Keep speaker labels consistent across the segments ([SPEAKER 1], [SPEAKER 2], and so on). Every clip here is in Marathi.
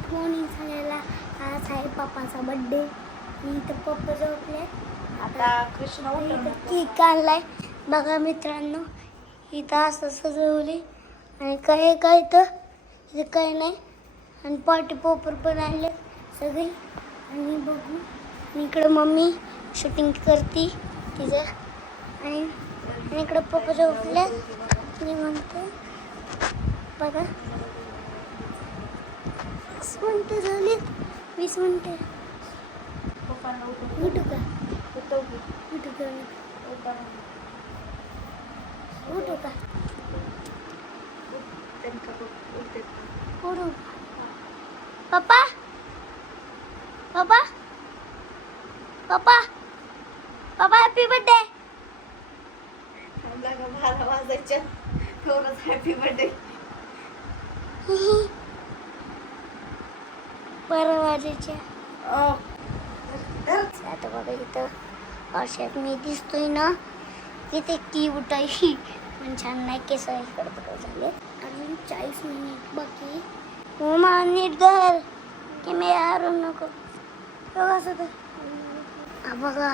[SPEAKER 1] गुड मॉर्निंग सगळ्याला आज आहे पप्पाचा बड्डे मी इथं पप्पा झोपले.
[SPEAKER 2] आता कृष्ण
[SPEAKER 1] इथं. केक आणलाय. बघा मित्रांनो इथं असं सजवली. आणि काय काय तर? इथं काय नाही. आणि पार्टी पोपर पण आणले सगळी. आणि बघू. आणि इकडं मम्मी शूटिंग करते तिचं. आणि आणि इकडं पप्पा झोपले. मी म्हणते बघा. वीस मिनटं झाली. वीस मिनटं. उठू का. उठू का. उठू का. उठू. पप्पा? पप्पा? पप्पा हॅपी बर्थडे
[SPEAKER 2] थांबला का बारा वाजायच्या तेवढंच हॅपी बर्थडे
[SPEAKER 1] आता बघा इथं अशात मी दिसतोय ना तिथे की उठायची. पण छान नाही केस इकडे झाले. अजून चाळीस मिनिट बाकी हो मा नीट घर की मी हारू नको. बघा तर. हा बघा.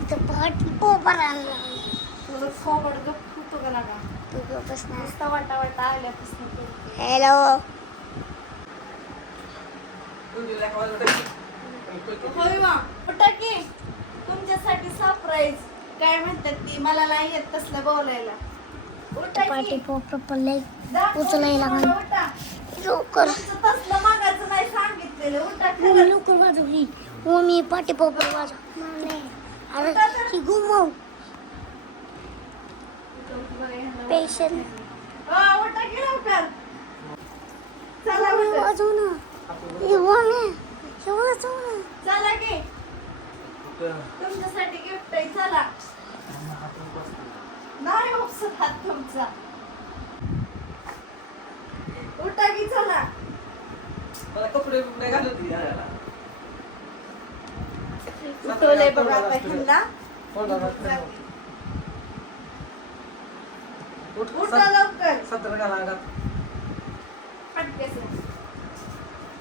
[SPEAKER 1] इथं पाठी पोपर आणला
[SPEAKER 2] फोबड गप होतो का लागा
[SPEAKER 1] तू गपस ना.
[SPEAKER 2] नुसता वाटा वाटा आल्यापासून.
[SPEAKER 1] हॅलो
[SPEAKER 2] होय उठा की? तुमच्यासाठी सरप्राईज काय म्हणतात ती? मला नाही येत तसलं बोलायला. उठा की.
[SPEAKER 1] पोपर पडले.
[SPEAKER 2] दाखव
[SPEAKER 1] उचलायला लागलं.
[SPEAKER 2] उठा.
[SPEAKER 1] लवकर.
[SPEAKER 2] तुमचं तसलं मागायचं नाही सांगितलेलं. उठा
[SPEAKER 1] मम्मी
[SPEAKER 2] खरंच.
[SPEAKER 1] लवकर वाजव ही. मम्मी पाठी पोपर वाजव. अरे ही घुमव पेशंट
[SPEAKER 2] हो, उठा की लवकर. चला उठा.
[SPEAKER 1] वाजव ना.
[SPEAKER 2] चला की. तुमच्यासाठी गिफ्ट आहे चला. नाही उपसत हात तुमचा. उठा की चला.
[SPEAKER 3] मला कपडे बिपडे यायला.
[SPEAKER 2] उठवलंय बघा आता ह्यांना
[SPEAKER 3] तोंडाला ठेव. उठ,
[SPEAKER 2] उठा
[SPEAKER 3] सत-
[SPEAKER 2] लवकर.
[SPEAKER 3] सतरा घाला अंगात.
[SPEAKER 2] पटकेस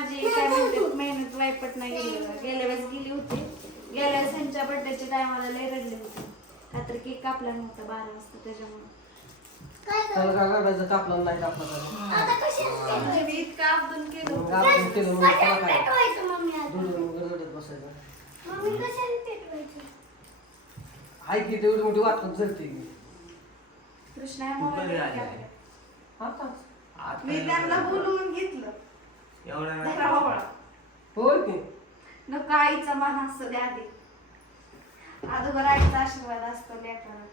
[SPEAKER 2] माझी काय म्हणते मेहनत वाईपट नाही गेली बघा. गेल्या वेळेस गेली होती गेल्या वेळेस त्यांच्या बर्थडेच्या टायमाला लय रडले होते का तर केक कापला नव्हता बारा वाजता त्याच्यामुळे
[SPEAKER 1] काय
[SPEAKER 3] त्याला
[SPEAKER 1] करू?
[SPEAKER 3] काय काढायचं कापलं नाही कापलं
[SPEAKER 2] म्हणजे मी इतकं अब्दुल केलं
[SPEAKER 3] मग
[SPEAKER 2] होतं
[SPEAKER 3] आपण केलं मग
[SPEAKER 1] कशाला
[SPEAKER 3] त्याला काय?
[SPEAKER 1] पेटवायचं मम्मी आता?
[SPEAKER 3] दुडून वगैरे रडत बसायचं.
[SPEAKER 1] मम्मी कशाला पेटवायचं?
[SPEAKER 3] हाय की तेवढी मोठी वाटत जळते की.
[SPEAKER 2] कृष्णा मोबाईल. मी त्यांना बोलवून घेतलं धरा बाबा.
[SPEAKER 3] होय की?
[SPEAKER 2] नको आईचा मान असतो द्या आधी अगोदर आईचा आशीर्वाद असतो लेकराला.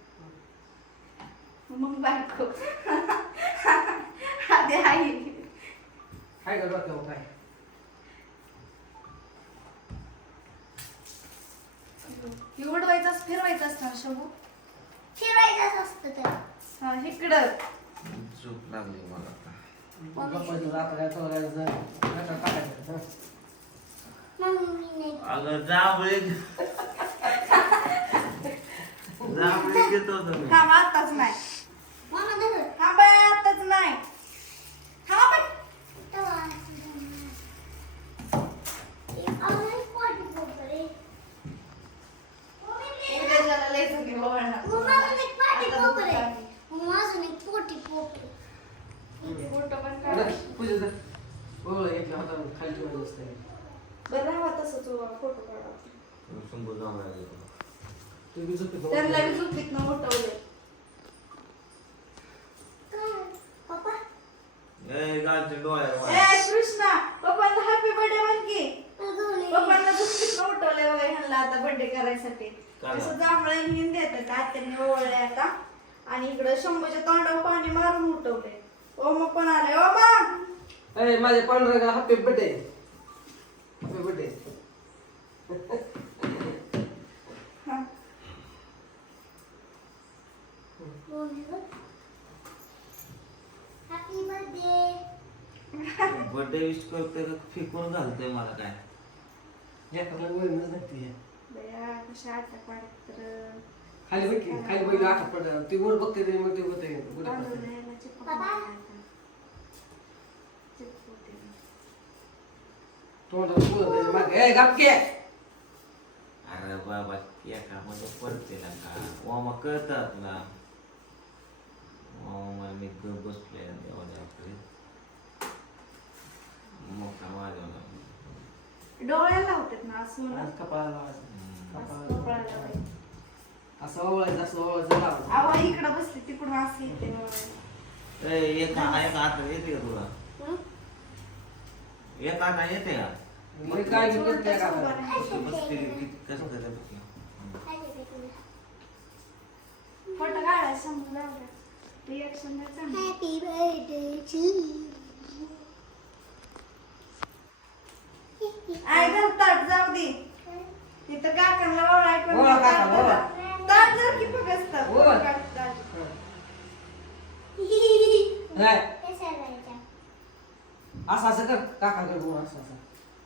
[SPEAKER 2] मग बायको. आधी आई.
[SPEAKER 3] हाय का डोक्यावर काय?
[SPEAKER 2] हे उडवायचं फिरवायचं असतं ना शोभू
[SPEAKER 1] असतं तर.
[SPEAKER 2] हा इकडं.
[SPEAKER 4] झोप लागली मला. अगं जांभळे जांभळे घेत
[SPEAKER 2] थांब आताच नाही. थांब आताच नाही. थांब बाई.
[SPEAKER 1] तेव्हा हे आवळी पोटी पोपरे. मम्मी ते-
[SPEAKER 2] उद्या ज्याला लय सगळी ओवाळणार.
[SPEAKER 1] मम्मा अजून एक पाटी
[SPEAKER 2] आता
[SPEAKER 1] पोपरे.
[SPEAKER 2] दुपारी.
[SPEAKER 1] मम्मा अजून एक पोटी पोपरे.
[SPEAKER 2] इथे फोटो पण
[SPEAKER 3] बरं,
[SPEAKER 2] काढ.
[SPEAKER 3] पूजेचं. हो, एक हातावर खाली ठेवायचं असतं.
[SPEAKER 2] बरं राहा तसंच फोटो काढा. त्यांना उठवले
[SPEAKER 4] ए, गालचे डोळ्यावर
[SPEAKER 2] ए. कृष्णा पप्पांना हॅपी बर्थडे म्हण की. बघा ह्यांना आता बर्थडे करायसाठी. जांभळे आत्यांनी ओवळले आता. आणि इकडं शंभूच्या तोंडावर पाणी मारून उठवले ओ मग पण आले ओ मग
[SPEAKER 3] अरे माझे पांढरा happy birthday happy
[SPEAKER 1] birthday birthday
[SPEAKER 4] birthday wish करते का? फेकून घालतोय मला काय?
[SPEAKER 3] एखादा वळणच
[SPEAKER 2] तर.
[SPEAKER 3] खाली बघ खाली बघ आठ पड ती वर बघते ते मग ते होते कुठे
[SPEAKER 2] तांदूळ
[SPEAKER 3] बसते.
[SPEAKER 2] न्यायला चिपकून
[SPEAKER 1] बाबा.
[SPEAKER 2] टाकायचं. चिपकवते मी.
[SPEAKER 3] तोंडाला बोलत आहे, मागे ए गपके
[SPEAKER 4] अरे बाबा एकामध्ये पडते ना का ओमा कळतात ना ओमा मी ग देवाकडे मोठा वाजवला
[SPEAKER 2] डोळे लावतात ना असं
[SPEAKER 3] आज कपाळाला.
[SPEAKER 2] असं लावायचं.
[SPEAKER 3] असं लावायचं.
[SPEAKER 2] आवा इकडं बसली तिकडून असं येते
[SPEAKER 4] एक आता येते का तुला एक आता येते का?
[SPEAKER 3] मी काय
[SPEAKER 4] बसते कसं करते
[SPEAKER 2] फोटो.
[SPEAKER 1] हॅपी बर्थडे टू
[SPEAKER 2] आई ताट जाऊ दे. तिथं काकांना वळाय पण
[SPEAKER 3] वळ काका,
[SPEAKER 2] ताट
[SPEAKER 3] वळ.
[SPEAKER 2] जरा- ताट जर की फक्त
[SPEAKER 3] वळ.
[SPEAKER 2] ताट.
[SPEAKER 3] नाही असं असं कर. काका कर बुवा, असं असं.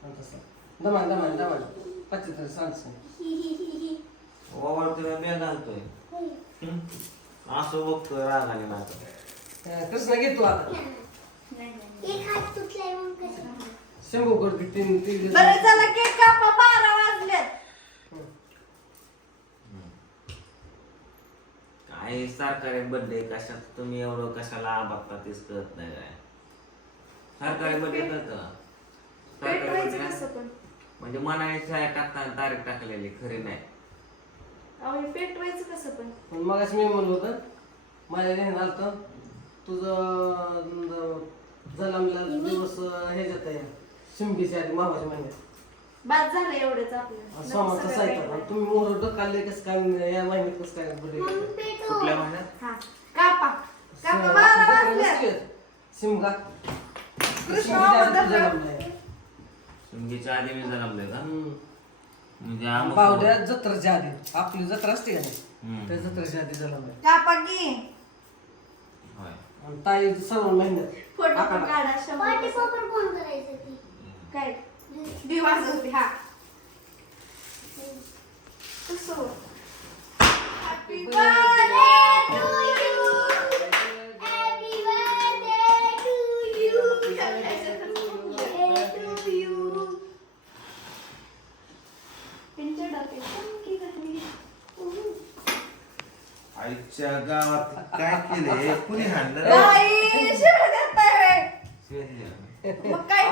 [SPEAKER 3] आणि तसं. दमान दमान दमान पच्चीस तरी सांग सांग.
[SPEAKER 4] तुला मी घालतोय. हं? असं बघतोय रागाने माझं.
[SPEAKER 3] अं, कृष्णा घे तू आता.
[SPEAKER 2] नाही, नाही, नाही.
[SPEAKER 1] एक हात तुटलाय मग कसं
[SPEAKER 3] शंभू करते तीन तीन दिवस.
[SPEAKER 2] बरं चला केक कापा बारा वाजल्यात
[SPEAKER 4] काय सरकारी बर्थडे कशात तुम्ही एवढं कशाला बघता तेच कळत नाही काय?
[SPEAKER 2] कसं पण?
[SPEAKER 4] म्हणजे मनाने टाकताना तारीख टाकलेली खरी नाही.
[SPEAKER 2] अहो हे पेटवायचं कसं पण?
[SPEAKER 3] पण मगाशी मी म्हणलं होतं माझ्या नेहमी आलतं तुझं अं, जन्मला दिवस हे जात आहे शिमगीच्या आधी मामाच्या महिन्यात
[SPEAKER 2] बाद झालं एवढंच आपलं.
[SPEAKER 3] सोमाचं
[SPEAKER 2] सगळं
[SPEAKER 3] साहित्य
[SPEAKER 2] पेटवायचं.
[SPEAKER 3] तुम्ही कसं काय या महिन्यात कसं काय
[SPEAKER 1] मग पेटो
[SPEAKER 4] कुठल्या महिन्यात?
[SPEAKER 2] हा कापा. कापा बारा वाजल्यात
[SPEAKER 3] शिमगा.
[SPEAKER 4] सुंगीच्या आधी मी जन्मलोय का. म्हणजे आम्ही-
[SPEAKER 3] पावड्या जत्राच्या आधी. आपली जत्रा असते का नाही. त्या जत्राच्या आधी
[SPEAKER 4] होय.
[SPEAKER 3] आणि ताई सर्व महिन्यात
[SPEAKER 2] फोटो पण. काढा
[SPEAKER 1] कोण करायचं ती
[SPEAKER 2] काय? दिवास होती हा. कसं हॅपी
[SPEAKER 1] birthday to you.
[SPEAKER 4] आईच्या गावात काय केलंय? कुणी हाणलं?
[SPEAKER 2] बाई, शिव्या देताय व्हय. मग काय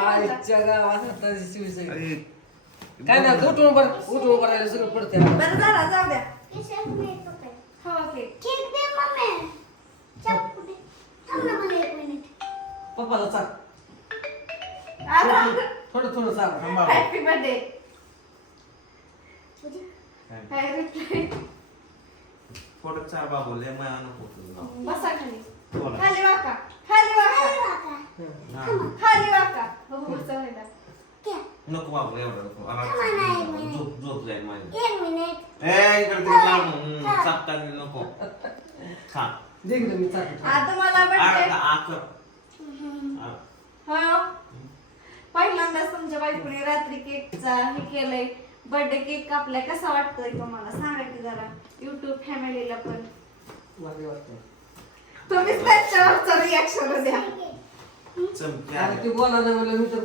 [SPEAKER 3] गावात शिवसेना.
[SPEAKER 4] अरे,
[SPEAKER 3] काय नाही उठून उभं उठून उभं राहिलं सगळं पडते
[SPEAKER 2] बरं झाला जाऊ द्या.
[SPEAKER 1] केसात makeup आहे.
[SPEAKER 2] हो.
[SPEAKER 3] पप्पाला चाल. थोडं थोडं चाल.
[SPEAKER 4] थांबा.
[SPEAKER 2] Happy birthday?
[SPEAKER 4] फोटो चार बाबू लय माया नको तुझं.
[SPEAKER 2] बसा खाली
[SPEAKER 4] बोला.
[SPEAKER 2] खाली वाका खाली वाका?
[SPEAKER 4] हा.
[SPEAKER 2] खाली वाका बघू बसा व्हायला.
[SPEAKER 4] नको बाबू एवढं नको आराम. झोप झोप जाईल माझी. ए इकडे तरी लांब. हम्म, चापताना नको खा
[SPEAKER 3] देख मी चाल
[SPEAKER 2] आता मला बर्थडे
[SPEAKER 4] आकर
[SPEAKER 2] होय हो. पहिल्यांदाच तुमच्या बायकोने रात्री केकचा हे केलंय बर्थडे केक कापलाय कसा वाटतोय तुम्हाला सांगा की जरा. युट्यूब फॅमिलीला पण. तुम्हीच त्याच्यावरचा रिॲक्शन द्या
[SPEAKER 4] चमकी
[SPEAKER 3] अरे. ती म्हणलं मी तर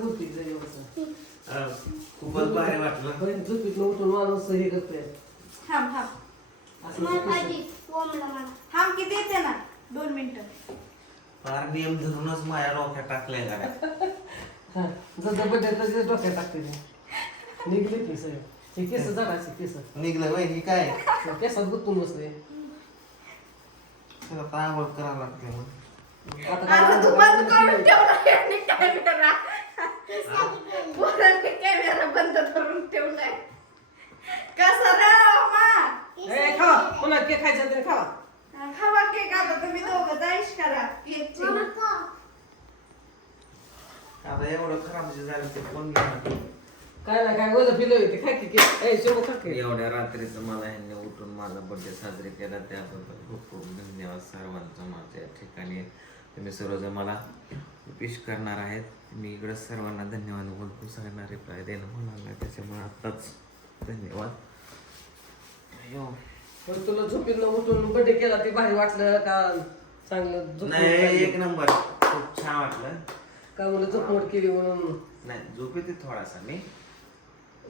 [SPEAKER 4] खूपच भारी वाटलं.
[SPEAKER 3] पण झोपीत उठून माणूस हे करतोय.
[SPEAKER 2] थांब थांब.
[SPEAKER 3] असं
[SPEAKER 1] मला
[SPEAKER 3] कसं-
[SPEAKER 1] पाहिजे. ओमला मला.
[SPEAKER 2] थांब किती येते ना. दोन मिनिटं.
[SPEAKER 4] फार नियम धरूनच माझ्या डोक्यात टाकलंय गाड्या
[SPEAKER 3] हा, जसं बड्डे तसे डोक्यात टाकते ते. निघले हे केस जडाचे केस
[SPEAKER 4] निघलं वहिनी काय?
[SPEAKER 3] ते केसात गुंतून बसले
[SPEAKER 4] तुला आता आंघोळ करावं लागते मग.
[SPEAKER 3] आता
[SPEAKER 2] आता
[SPEAKER 3] काय
[SPEAKER 2] तू बंद करून ठेवला यांनी कॅमेरा पोरांनी कॅमेरा बंद करून ठेवलाय. कसा रे मा?
[SPEAKER 3] ए, खावा पुन्हा केक खायचा तरी खावा
[SPEAKER 2] हा, खावा केक आता तुम्ही दोघं जाईश करा. केकची
[SPEAKER 4] आता एवढं खराब जे झालं ते कोण घेणार?
[SPEAKER 3] काय नाही काय वजन पिलं होते खा की केक ए शोभा खा की
[SPEAKER 4] एवढ्या रात्रीचं मला ह्यांनी उठून माझा बर्थडे साजरे केला त्याबद्दल खूप खूप धन्यवाद सर्वांचं माझ्या ठिकाणी. तुम्ही सर्वजण मला विश करणार आहेत. मी इकडं सर्वांना धन्यवाद बोलतो सगळ्यांना रिप्लाय देणं होणार नाही त्याच्यामुळे आत्ताच धन्यवाद.
[SPEAKER 3] पण तुला झोपेतनं उठून बर्थडे केला ते भारी वाटलं का चांगलं झोपून
[SPEAKER 4] नाही? एक नंबर खूप छान वाटलं.
[SPEAKER 3] का म्हणलं झोपमोड केली म्हणून?
[SPEAKER 4] नाही झोप येते थोडासा मी.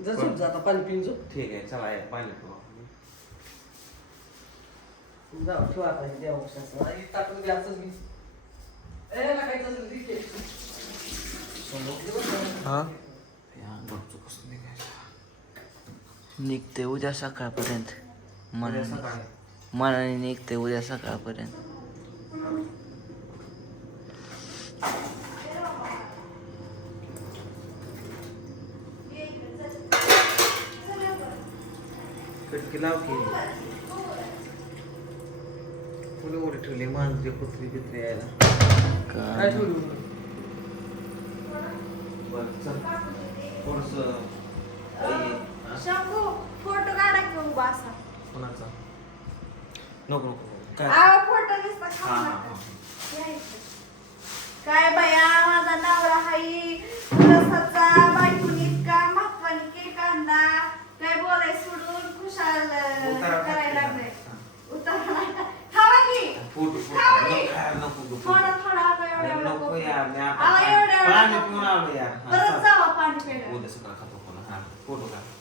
[SPEAKER 3] जा झोप जा आता पाणी पिऊन झोप.
[SPEAKER 4] ठीक आहे चला एक पाणी पिऊ.
[SPEAKER 3] ठेवा आता हे टाकून द्या असंच. ए.
[SPEAKER 5] निघते उद्या सकाळपर्यंत. मनाने.
[SPEAKER 4] सकाळी.
[SPEAKER 5] मनाने निघते उद्या सकाळपर्यंत.
[SPEAKER 4] कटकी लाव की फुलं उडी ठेवली मांजरी कुत्री बित्री यायला
[SPEAKER 3] काय
[SPEAKER 5] का
[SPEAKER 3] ठेवलं?
[SPEAKER 4] बरं चल थोडस
[SPEAKER 2] शंभू फोटो काढा की उभा असा
[SPEAKER 4] कोणाचा नको नको काय
[SPEAKER 2] आव फोटो. काय बया माझा नवरा हाई पोट थोडा थोडा
[SPEAKER 4] आता एवढ्या
[SPEAKER 2] वेळा
[SPEAKER 4] नको.
[SPEAKER 2] यार मी आता पाणी
[SPEAKER 4] पिऊन
[SPEAKER 2] आलो
[SPEAKER 4] यार. परत
[SPEAKER 2] जावा
[SPEAKER 4] पाणी
[SPEAKER 2] प्यायला. उद्या
[SPEAKER 4] सकाळ
[SPEAKER 2] खातो
[SPEAKER 4] पण हा फोटो काढ.